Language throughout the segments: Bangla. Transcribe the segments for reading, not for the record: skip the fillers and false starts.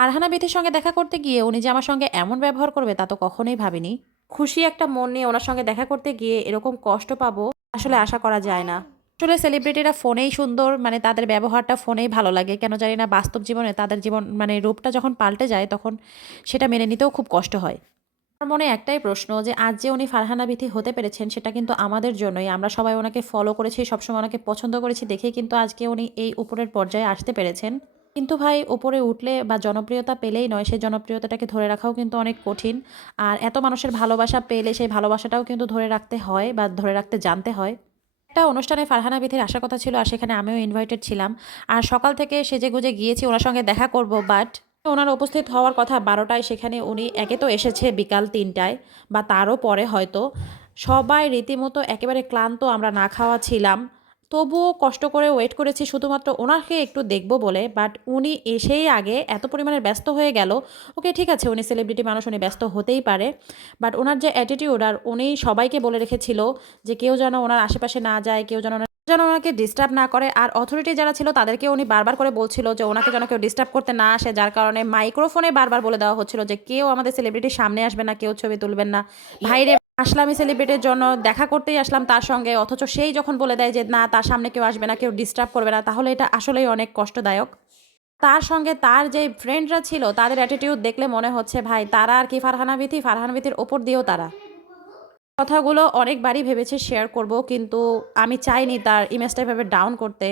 ফারহানা বিথির সঙ্গে দেখা করতে গিয়ে উনি যে আমার সঙ্গে এমন ব্যবহার করবে তা তো কখনোই ভাবিনি। খুশি একটা মন নিয়ে ওনার সঙ্গে দেখা করতে গিয়ে এরকম কষ্ট পাবো আসলে আশা করা যায় না। আসলে সেলিব্রিটিরা ফোনেই সুন্দর, মানে তাদের ব্যবহারটা ফোনেই ভালো লাগে কেন জানি না, বাস্তব জীবনে তাদের জীবন মানে রূপটা যখন পাল্টে যায় তখন সেটা মেনে নিতেও খুব কষ্ট হয়। আমার মনে একটাই প্রশ্ন যে আজ যে উনি ফারহানা বিথি হতে পেরেছেন সেটা কিন্তু আমাদের জন্যই। আমরা সবাই ওনাকে ফলো করেছি, সবসময় ওনাকে পছন্দ করেছি দেখেই কিন্তু আজকে উনি এই উপরের পর্যায়ে আসতে পেরেছেন। কিন্তু ভাই উপরে উঠলে বা জনপ্রিয়তা পেলেই নয়, সেই জনপ্রিয়তাটাকে ধরে রাখাও কিন্তু অনেক কঠিন। আর এত মানুষের ভালোবাসা পেলে সেই ভালোবাসাটাও কিন্তু ধরে রাখতে হয় বা ধরে রাখতে জানতে হয়। একটা অনুষ্ঠানে ফারহানা বিথির আসার কথা ছিল আর সেখানে আমিও ইনভাইটেড ছিলাম। আর সকাল থেকে সেজেগুজে গিয়েছি ওনার সঙ্গে দেখা করব, বাট ওনার উপস্থিত হওয়ার কথা 12টায়, সেখানে উনি একে তো এসেছে বিকাল 3টায় বা তারও পরে হয়তো। সবাই রীতিমতো একেবারে ক্লান্ত, আমরা না খাওয়া ছিলাম। তবুও কষ্ট করে ওয়েট করেছি শুধুমাত্র ওনাকে একটু দেখব বলে, বাট উনি এসেই আগে এত পরিমাণে ব্যস্ত হয়ে গেল। ওকে ঠিক আছে, উনি সেলিব্রিটি মানুষ, উনি ব্যস্ত হতেই পারে, বাট ওনার যে অ্যাটিটিউড, আর উনি সবাইকে বলে রেখেছিল যে কেউ যেন ওনার আশেপাশে না যায়, কেউ যেন ওনাকে ডিস্টার্ব না করে। আর অথরিটি যারা ছিল তাদেরকে উনি বারবার করে বলছিল যে ওনাকে যেন কেউ ডিস্টার্ব করতে না আসে, যার কারণে মাইক্রোফোনে বারবার বলে দেওয়া হচ্ছিল যে কেউ আমাদের সেলিব্রিটির সামনে আসবে না, কেউ ছবি তুলবেন না। ভাইরে, আসলাম আমি সেলিব্রিটির জন্য, দেখা করতেই আসলাম তার সঙ্গে, অথচ সেই যখন বলে দেয় যে না তার সামনে কেউ আসবে না, কেউ ডিস্টার্ব করবে না, তাহলে এটা আসলেই অনেক কষ্টদায়ক। তার সঙ্গে তার যে ফ্রেন্ডরা ছিল তাদের অ্যাটিটিউড দেখলে মনে হচ্ছে ভাই তারা আর কি ফারহানা বিথির ওপর দিয়েও তারা। কথাগুলো অনেকবারই ভেবেছি শেয়ার করব, কিন্তু আমি চাইনি তার ইমেজটা এভাবে ডাউন করতে।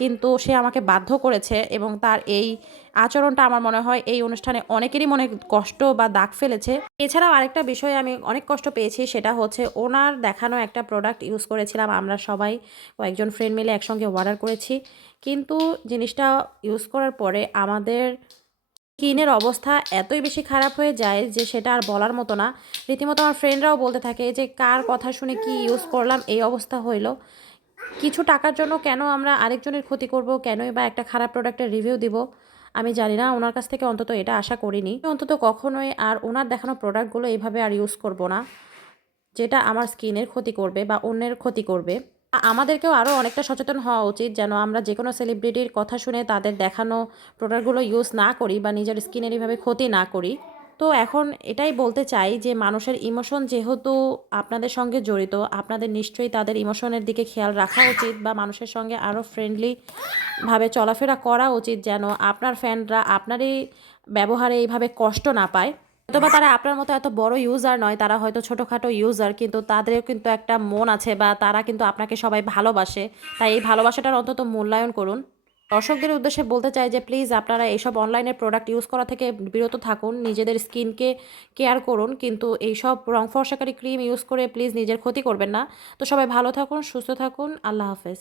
কিন্তু সে আমাকে বাধ্য করেছে এবং তার এই আচরণটা আমার মনে হয় এই অনুষ্ঠানে অনেকেরই মনে কষ্ট বা দাগ ফেলেছে। এছাড়াও আরেকটা বিষয়ে আমি অনেক কষ্ট পেয়েছি, সেটা হচ্ছে ওনার দেখানো একটা প্রোডাক্ট ইউজ করেছিলাম, আমরা সবাই কয়েকজন ফ্রেন্ড মিলে একসঙ্গে অর্ডার করেছি। কিন্তু জিনিসটা ইউজ করার পরে আমাদের স্কিনের অবস্থা এতই বেশি খারাপ হয়ে যায় যে সেটা আর বলার মতো না। রীতিমতো আমার ফ্রেন্ডরাও বলতে থাকে যে কার কথা শুনে কি ইউজ করলাম, এই অবস্থা হইল। কিছু টাকার জন্য কেন আমরা আরেকজনের ক্ষতি করব, কেনই বা একটা খারাপ প্রোডাক্টের রিভিউ দিব। আমি জানি না, ওনার কাছ থেকে অন্তত এটা আশা করিনি। অন্তত কখনোই আর ওনার দেখানো প্রোডাক্টগুলো এইভাবে আর ইউজ করব না, যেটা আমার স্কিনের ক্ষতি করবে বা অন্যের ক্ষতি করবে। আমাদেরকেও আরও অনেকটা সচেতন হওয়া উচিত যেন আমরা যে কোনো সেলিব্রিটির কথা শুনে তাদের দেখানো প্রোডাক্টগুলো ইউজ না করি বা নিজের স্কিনের এইভাবে ক্ষতি না করি। তো এখন এটাই বলতে চাই যে মানুষের ইমোশন যেহেতু আপনাদের সঙ্গে জড়িত, আপনাদের নিশ্চয়ই তাদের ইমোশনের দিকে খেয়াল রাখা উচিত বা মানুষের সঙ্গে আরও ফ্রেন্ডলি ভাবে চলাফেরা করা উচিত, যেন আপনার ফ্যানরা আপনারই ব্যবহারে এইভাবে কষ্ট না পায়। অথবা তারা আপনার মতো এত বড় ইউজার নয়, তারা হয়তো ছোটোখাটো ইউজার, কিন্তু তাদেরও কিন্তু একটা মন আছে বা তারা কিন্তু আপনাকে সবাই ভালোবাসে। তাই এই ভালোবাসাটার অন্তত মূল্যায়ন করুন। দর্শকদের উদ্দেশ্যে বলতে চাই যে প্লিজ আপনারা এইসব অনলাইনের প্রোডাক্ট ইউজ করা থেকে বিরত থাকুন, নিজেদের স্কিনকে কেয়ার করুন, কিন্তু এইসব রং ফর্সাকারী ক্রিম ইউজ করে প্লিজ নিজের ক্ষতি করবেন না। তো সবাই ভালো থাকুন, সুস্থ থাকুন, আল্লাহ হাফেজ।